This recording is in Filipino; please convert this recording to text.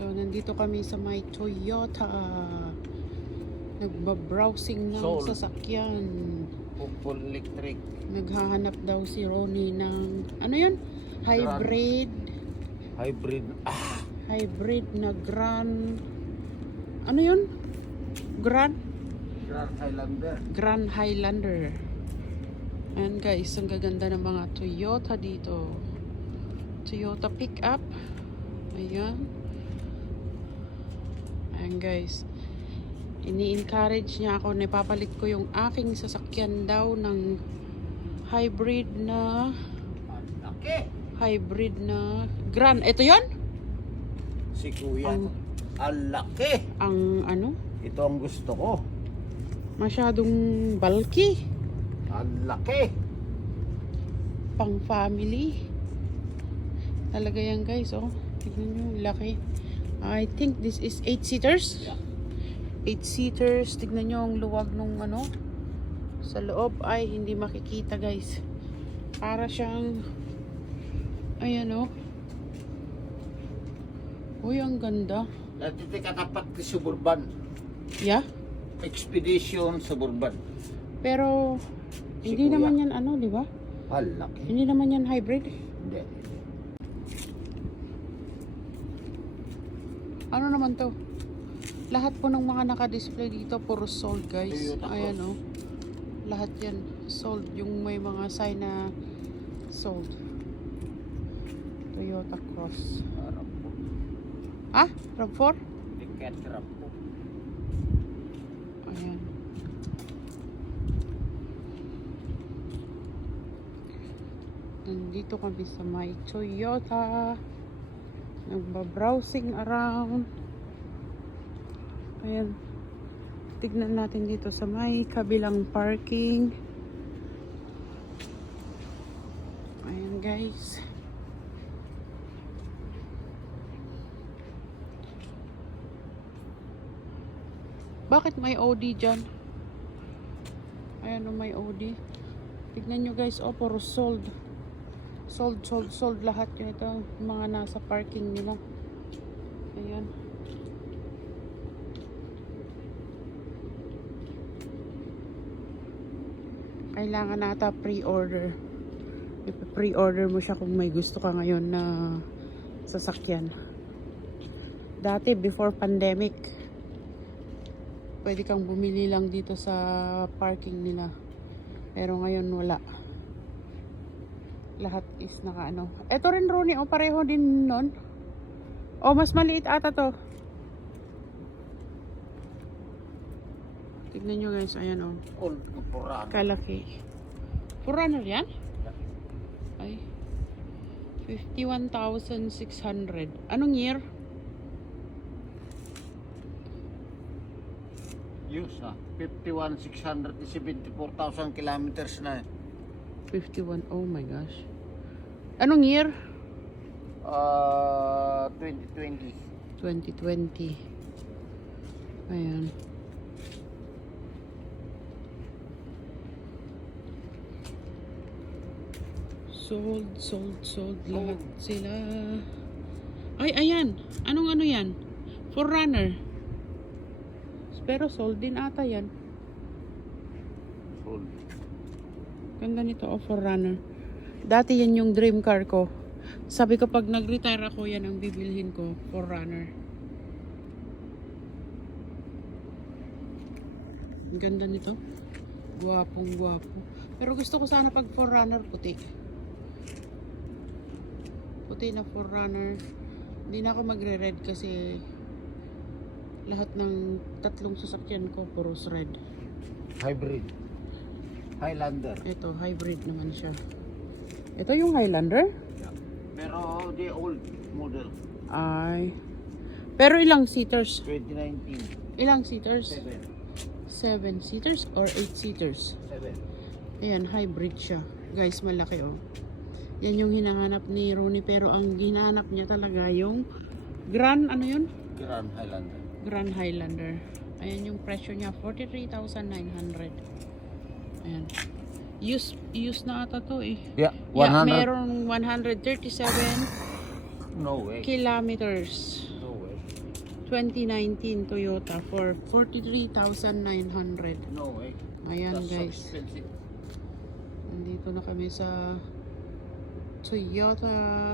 So, nandito kami sa may Toyota. Nagbabrowsing ng Soul. sasakyan. Full electric. Naghahanap daw si Ronnie ng, ano yun? Hybrid. Hybrid. Ah! Hybrid na Grand. Ano yun? Grand? Grand Highlander. Grand Highlander. Ayan guys, ang gaganda ng mga Toyota dito. Toyota pickup. Ayan. Ayan guys. Ini-encourage niya ako na ipapalit ko yung aking sasakyan daw ng hybrid na Okay. hybrid na Grand. Ito yon Si Kuya. Ang- Ang laki. Ang ano? Ito ang gusto ko. Masyadong bulky. Ang laki. Pang family. Talaga yan guys, oh. Tignan nyo, laki. I think this is 8 seaters. Yeah. 8 seaters. Tignan nyo ang luwag nung ano. Sa loob ay hindi makikita guys. Para siyang ayan oh. Uy, ang ganda. Dati katapat ni Suburban. Yeah. Expedition Suburban. Pero hindi naman yan ano, di ba? Ang laki. Hindi naman yan hybrid. Hindi. Ano naman to? Lahat po ng mga naka-display dito puro sold guys. Toyota. Ayan oh. Lahat yan sold. Yung may mga sign na sold. Toyota Cross. Ah? RAV4? Ticket harap po. Ayan. Nandito kami sa may Toyota. Nagba-browsing around. Ayan. Tignan natin dito sa may kabilang parking. Ayan guys. Bakit may OD dyan? Ayan o may OD. Tignan nyo guys, oh, puro sold. Sold, sold, sold lahat yun. Ito, mga nasa parking nila. Ayan. Kailangan nata pre-order. Pre-order mo siya kung may gusto ka ngayon na sasakyan. Dati, before pandemic, pwede kang bumili lang dito sa parking nila. Pero ngayon wala. Lahat is naka ano. Ito rin Rooney, oh, pareho din nun. Oh, mas maliit ata to. Tignan nyo guys, ayan oh. Old Kapuran. Kalaki. Forerunner yan? Ay. 51,600. Anong year? Use na. 51,600 74,000 kilometers na. 51. Oh my gosh. Anong year? Uh, 2020. 2020. Ayan. Sold, sold, sold. Lahat sila. Ay, ayan. Anong ano yan? Forerunner. Pero sold din ata yan. Sold. Ganda nito, oh, Forerunner. Dati yan yung dream car ko. Sabi ko pag nag-retire ako, yan ang bibilhin ko, Forerunner. Ang ganda nito. Guwapong guwapo. Pero gusto ko sana pag Forerunner puti. Puti na Forerunner. Hindi na ako magre-red kasi lahat ng tatlong sasakyan ko puros red. Hybrid. Highlander. Ito, hybrid naman siya. Ito yung Highlander? Pero the old model. Ay. Pero ilang seaters? 2019. Ilang seaters? 7. 7 seaters or 8 seaters? 7. Ayan, hybrid siya. Guys, malaki oh. Yan yung hinahanap ni Rooney pero ang hinahanap niya talaga yung Grand, ano yun? Grand Highlander. Grand Highlander. Ayan yung presyo niya, 43,900. Ayan. Use, use na ata to eh. Yeah, 100. Yeah, merong 137 no way. kilometers. No way. 2019 Toyota for 43,900. No way. Ayan That's guys. So expensive. Nandito na kami sa Toyota